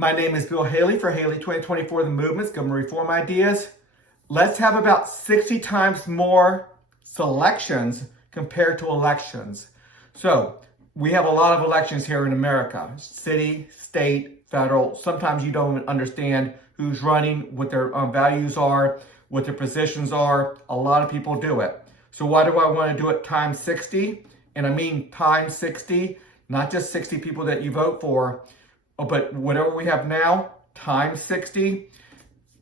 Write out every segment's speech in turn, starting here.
My name is Bill Haley for Haley 2024, The Movements, Government Reform Ideas. Let's have about 60 times more selections compared to elections. So we have a lot of elections here in America, city, state, federal. Sometimes you don't understand who's running, what their values are, what their positions are. A lot of people do it. So why do I want to do it times 60? And I mean times 60, not just 60 people that you vote for, but whatever we have now, times 60,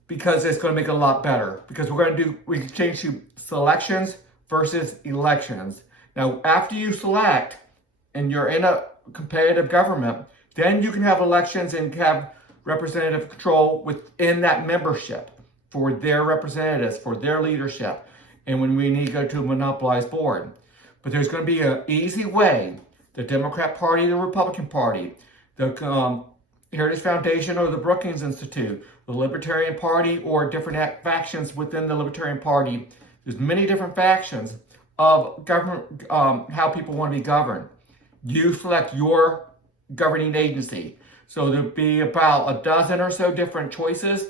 because it's going to make it a lot better. Because we can change to selections versus elections. Now, after you select and you're in a competitive government, then you can have elections and have representative control within that membership for their representatives, for their leadership, and when we need to go to a monopolized board. But there's going to be an easy way. The Democrat Party, the Republican Party, the Heritage Foundation or the Brookings Institute, the Libertarian Party or different factions within the Libertarian Party. There's many different factions of government, how people want to be governed. You select your governing agency. So there'll be about a dozen or so different choices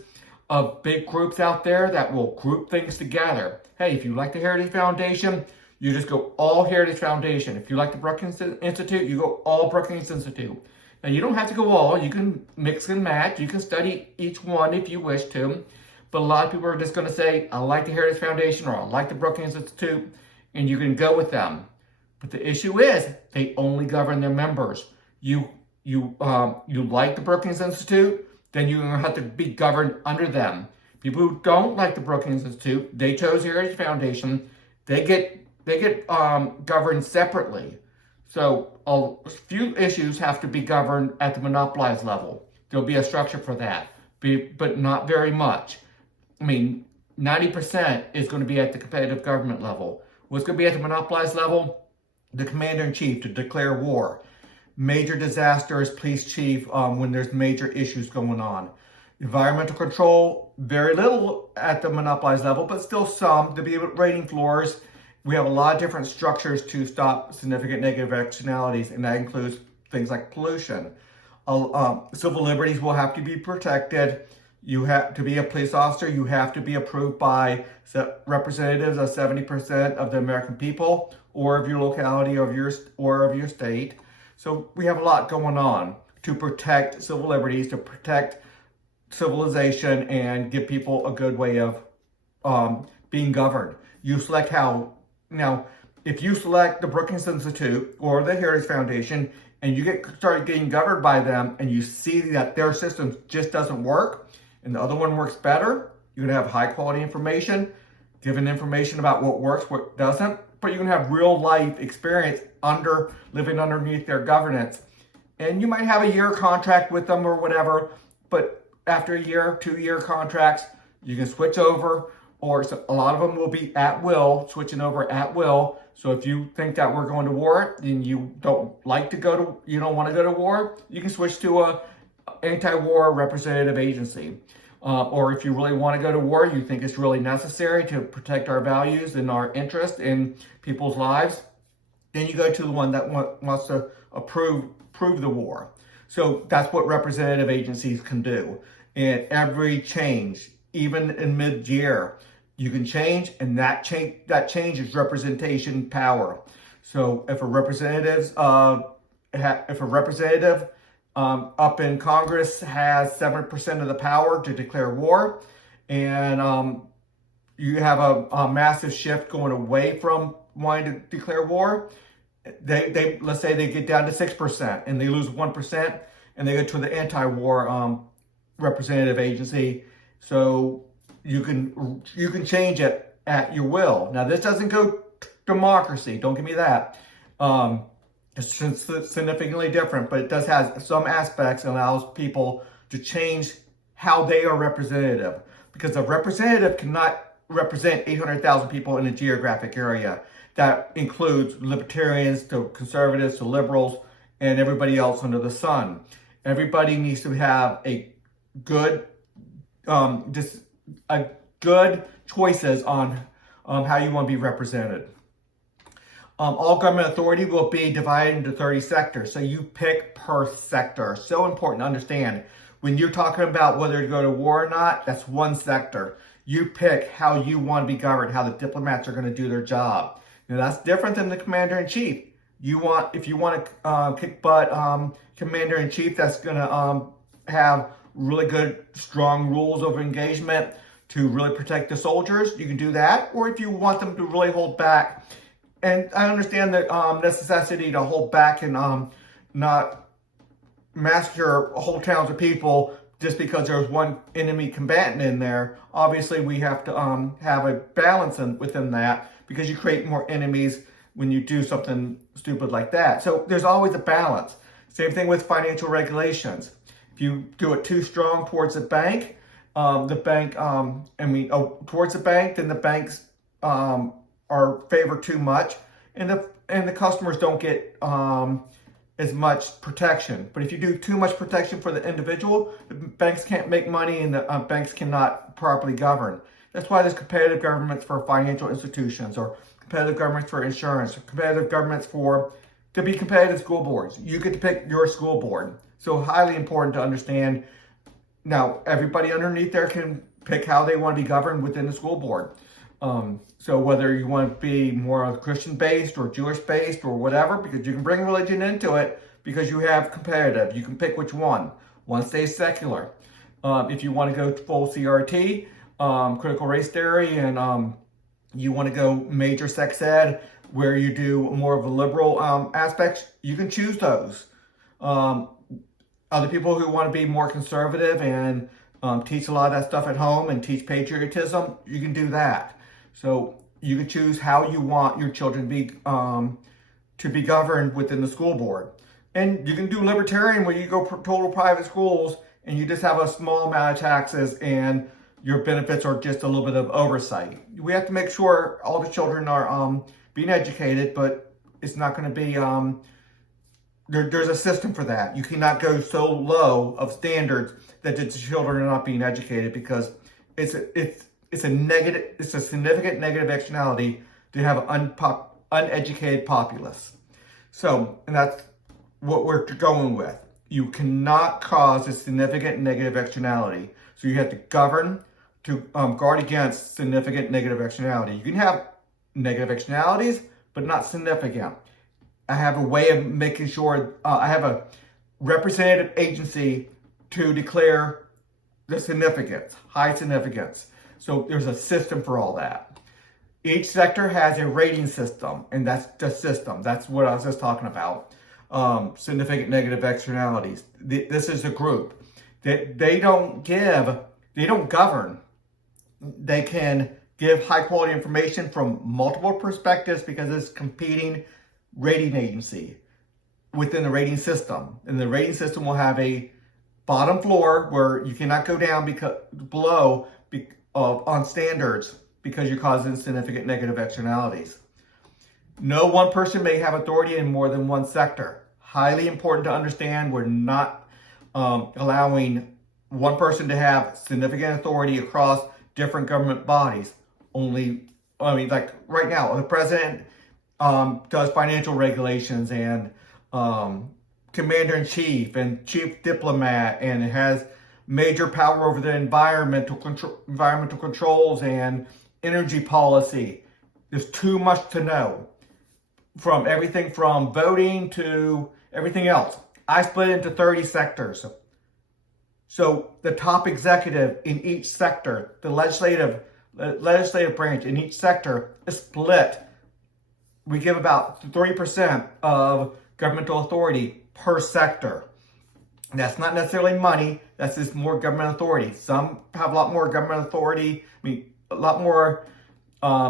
of big groups out there that will group things together. Hey, if you like the Heritage Foundation, you just go all Heritage Foundation. If you like the Brookings Institute, you go all Brookings Institute. Now, you don't have to go all. You can mix and match. You can study each one if you wish to. But a lot of people are just going to say, I like the Heritage Foundation or I like the Brookings Institute, and you can go with them. But the issue is they only govern their members. You like the Brookings Institute, then you're going to have to be governed under them. People who don't like the Brookings Institute, they chose the Heritage Foundation, they get governed separately. So a few issues have to be governed at the monopolized level. There'll be a structure for that, but not very much. I mean, 90% is going to be at the competitive government level. What's going to be at the monopolized level? The commander-in-chief to declare war. Major disasters, police chief, when there's major issues going on. Environmental control, very little at the monopolized level, but still some. To be rating floors. We have a lot of different structures to stop significant negative externalities, and that includes things like pollution. Civil liberties will have to be protected. You have to be a police officer. You have to be approved by representatives of 70% of the American people, or of your locality, or of your state. So we have a lot going on to protect civil liberties, to protect civilization, and give people a good way of being governed. You select how. Now, if you select the Brookings Institute or the Heritage Foundation and you start getting governed by them and you see that their system just doesn't work and the other one works better, you're going to have high quality information, given information about what works, what doesn't, but you're going to have real life experience living underneath their governance. And you might have a year contract with them or whatever, but after a year, 2-year contracts, you can switch over. Or a lot of them will be at will, switching over at will. So if you think that we're going to war and you don't want to go to war, you can switch to a anti-war representative agency. Or if you really want to go to war, you think it's really necessary to protect our values and our interest in people's lives, then you go to the one that wants to approve the war. So that's what representative agencies can do. And every change, even in mid-year, you can change, and that change is representation power. So if a representative up in Congress has 7% of the power to declare war, and you have a massive shift going away from wanting to declare war, they let's say they get down to 6% and they lose 1%, and they go to the anti-war representative agency. So you can change it at your will. Now, this doesn't go democracy. Don't give me that. It's significantly different, but it does have some aspects that allows people to change how they are representative. Because a representative cannot represent 800,000 people in a geographic area. That includes libertarians to conservatives to liberals and everybody else under the sun. Everybody needs to have a good choices on how you want to be represented. All government authority will be divided into 30 sectors. So you pick per sector. So important to understand. When you're talking about whether to go to war or not, that's one sector. You pick how you want to be governed, how the diplomats are going to do their job. Now, that's different than the commander-in-chief. If you want to kick butt commander-in-chief that's going to have really good, strong rules of engagement to really protect the soldiers, you can do that. Or if you want them to really hold back, and I understand the necessity to hold back and not massacre whole towns of people just because there's one enemy combatant in there. Obviously, we have to have a balance within that, because you create more enemies when you do something stupid like that. So there's always a balance. Same thing with financial regulations. If you do it too strong towards the bank, towards the bank, then the banks are favored too much, and the customers don't get as much protection. But if you do too much protection for the individual, the banks can't make money, and the banks cannot properly govern. That's why there's competitive governments for financial institutions, or competitive governments for insurance, or competitive governments to be competitive school boards. You get to pick your school board. So highly important to understand. Now, everybody underneath there can pick how they want to be governed within the school board. So whether you want to be more Christian-based or Jewish-based or whatever, because you can bring religion into it, because you have competitive. You can pick which one. One stays secular. If you want to go full CRT, critical race theory, and you want to go major sex ed, where you do more of a liberal aspects, you can choose those. Other people who want to be more conservative and teach a lot of that stuff at home and teach patriotism, you can do that. So you can choose how you want your children to be governed within the school board. And you can do libertarian, where you go total private schools and you just have a small amount of taxes and your benefits are just a little bit of oversight. We have to make sure all the children are being educated, but it's not going to be, there's a system for that. You cannot go so low of standards that the children are not being educated, because it's a significant negative externality to have an uneducated populace. So, and that's what we're going with. You cannot cause a significant negative externality. So you have to govern to guard against significant negative externality. You can have negative externalities, but not significant. I have a way of making sure I have a representative agency to declare the significance, high significance. So there's a system for all that. Each sector has a rating system, and that's the system. That's what I was just talking about. Significant negative externalities. This is a group. They don't govern. They can give high quality information from multiple perspectives, because it's competing rating agency within the rating system. And the rating system will have a bottom floor where you cannot go down below on standards, because you're causing significant negative externalities. No one person may have authority in more than one sector. Highly important to understand. We're not allowing one person to have significant authority across different government bodies. Like right now, the president does financial regulations, and commander-in-chief and chief diplomat, and it has major power over the environmental controls and energy policy. There's too much to know, from everything from voting to everything else. I split it into 30 sectors. So the top executive in each sector, the legislative branch in each sector is split. We give about 3% of governmental authority per sector. That's not necessarily money. That's just more government authority. Some have a lot more government authority. A lot more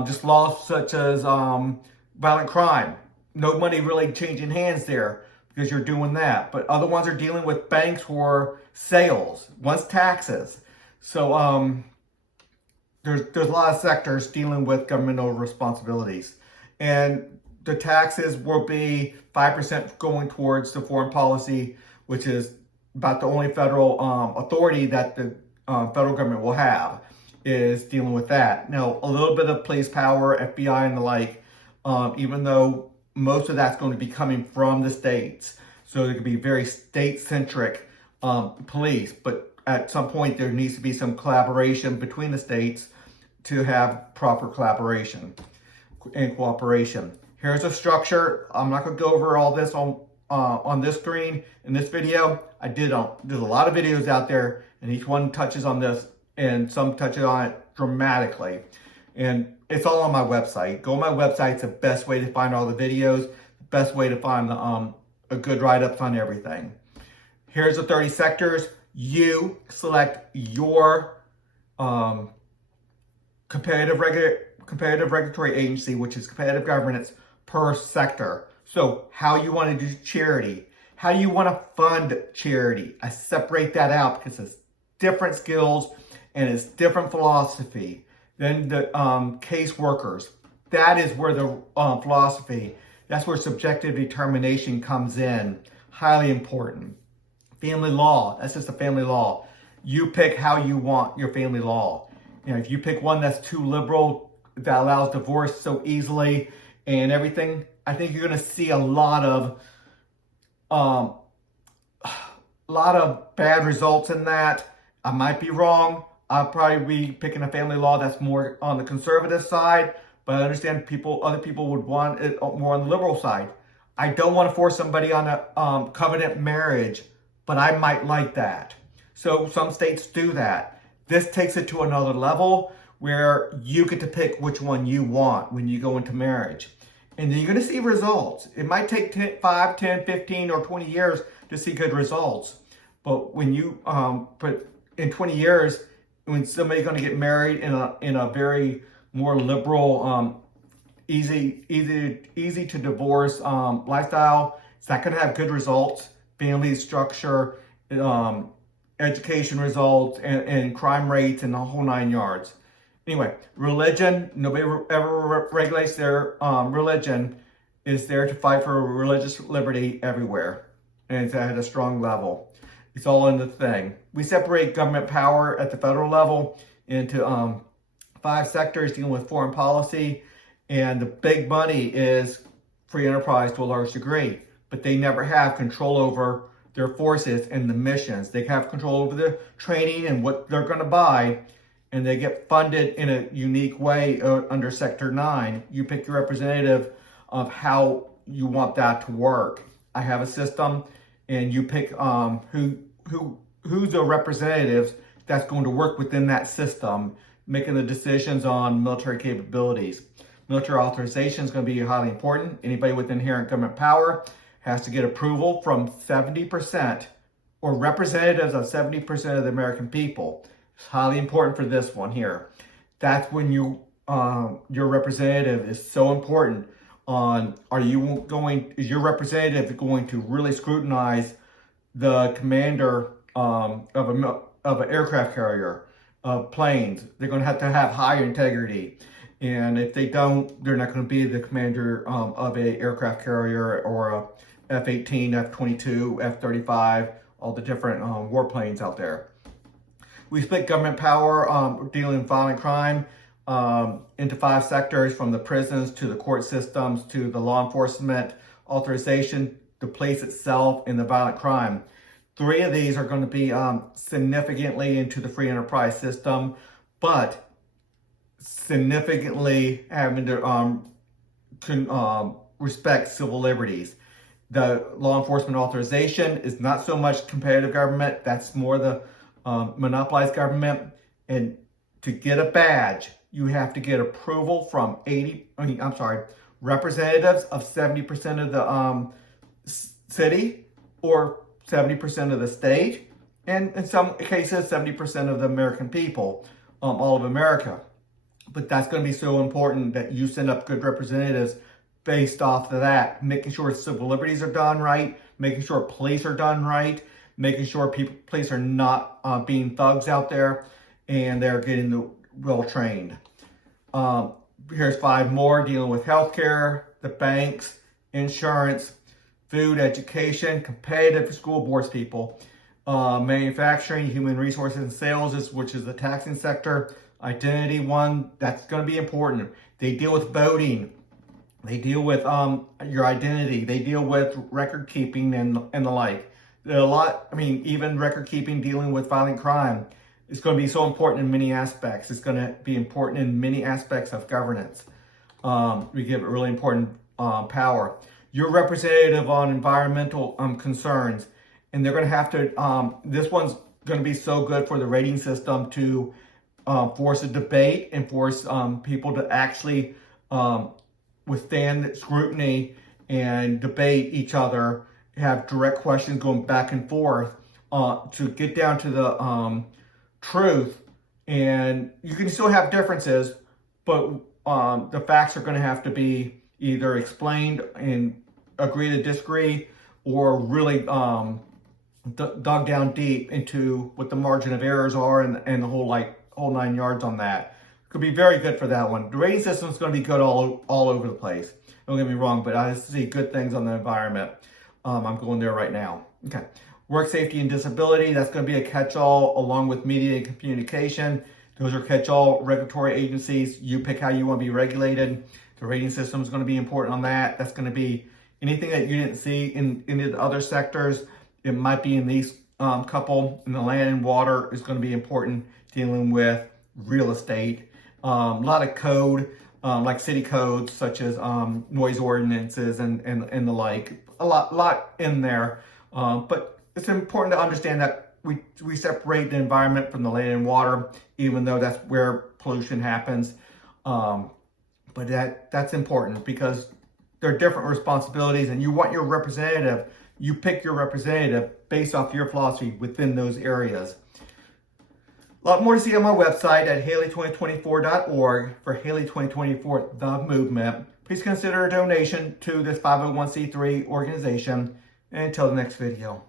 just laws such as violent crime. No money really changing hands there, because you're doing that. But other ones are dealing with banks for sales. One's taxes. So there's a lot of sectors dealing with governmental responsibilities. And the taxes will be 5% going towards the foreign policy, which is about the only federal authority that the federal government will have, is dealing with that. Now, a little bit of police power, FBI and the like, even though most of that's going to be coming from the states. So it could be very state-centric police, but at some point there needs to be some collaboration between the states to have proper collaboration and cooperation. Here's a structure. I'm not going to go over all this on this screen in this video. There's a lot of videos out there, and each one touches on this, and some touches on it dramatically. And it's all on my website. Go on my website. It's the best way to find all the videos, the best way to find a good write-ups on everything. Here's the 30 sectors. You select your competitive regulatory agency, which is competitive governance per sector. So how you want to do charity, how you want to fund charity. I separate that out because it's different skills and it's different philosophy. Then the case workers, that is where the philosophy, that's where subjective determination comes in. Highly important. Family law, that's just a family law. You pick how you want your family law. You know, if you pick one that's too liberal, that allows divorce so easily and everything, I think you're going to see a lot of bad results in that. I might be wrong. I'll probably be picking a family law that's more on the conservative side, but I understand other people would want it more on the liberal side. I don't want to force somebody on a covenant marriage, but I might like that. So some states do that. This takes it to another level where you get to pick which one you want when you go into marriage. And then you're going to see results. It might take 5, 10, 15, or 20 years to see good results. But when you put in 20 years, when somebody's going to get married in a very more liberal, easy to divorce lifestyle, it's not going to have good results. Family structure, education results, and crime rates, and the whole 9 yards. Anyway, religion, nobody ever regulates their religion. Is there to fight for religious liberty everywhere. And it's at a strong level. It's all in the thing. We separate government power at the federal level into 5 sectors dealing with foreign policy. And the big money is free enterprise to a large degree. But they never have control over their forces and the missions. They have control over the training and what they're going to buy. And they get funded in a unique way under Sector 9. You pick your representative of how you want that to work. I have a system, and you pick who's the representatives that's going to work within that system, making the decisions on military capabilities. Military authorization is going to be highly important. Anybody with inherent government power has to get approval from 70% or representatives of 70% of the American people. It's highly important for this one here. That's when your representative is so important on, is your representative going to really scrutinize the commander of an aircraft carrier, planes? They're going to have high integrity. And if they don't, they're not going to be the commander of a aircraft carrier or a F-18, F-22, F-35, all the different warplanes out there. We split government power dealing with violent crime into 5 sectors, from the prisons to the court systems to the law enforcement authorization, the police itself, and the violent crime. 3 of these are going to be significantly into the free enterprise system, but significantly having to respect civil liberties. The law enforcement authorization is not so much competitive government. That's more the monopolized government. And to get a badge, you have to get approval from representatives of 70% of the city or 70% of the state, and in some cases 70% of the American people, all of America. But that's going to be so important that you send up good representatives based off of that, making sure civil liberties are done right, making sure police are done right, making sure police are not being thugs out there, and they're getting well trained. Here's 5 more dealing with healthcare, the banks, insurance, food, education, competitive school boards people, manufacturing, human resources and sales, which is the taxing sector, identity one, that's going to be important. They deal with voting. They deal with your identity. They deal with record keeping and the like. A lot, I mean, even record keeping, dealing with violent crime is going to be so important in many aspects. It's going to be important in many aspects of governance. We give it really important power. You're representative on environmental concerns, and they're going to have to, this one's going to be so good for the rating system to force a debate and force people to actually withstand scrutiny and debate each other, have direct questions going back and forth to get down to the truth. And you can still have differences, but the facts are going to have to be either explained and agree to disagree, or really dug down deep into what the margin of errors are and the whole 9 yards on that. Could be very good for that one. The rating system is going to be good all over the place. Don't get me wrong, but I see good things on the environment. I'm going there right now. Okay. Work safety and disability, that's going to be a catch-all along with media and communication. Those are catch-all regulatory agencies. You pick how you want to be regulated. The rating system is going to be important on that. That's going to be anything that you didn't see in the other sectors. It might be in these couple. In the land and water is going to be important, dealing with real estate. A lot of code, like city codes, such as noise ordinances and the like. A lot in there. But it's important to understand that we separate the environment from the land and water, even though that's where pollution happens. But that's important because there are different responsibilities, and you want your representative. You pick your representative based off your philosophy within those areas. A lot more to see on my website at Haley2024.org for Haley 2024, the movement. Please consider a donation to this 501c3 organization. And until the next video.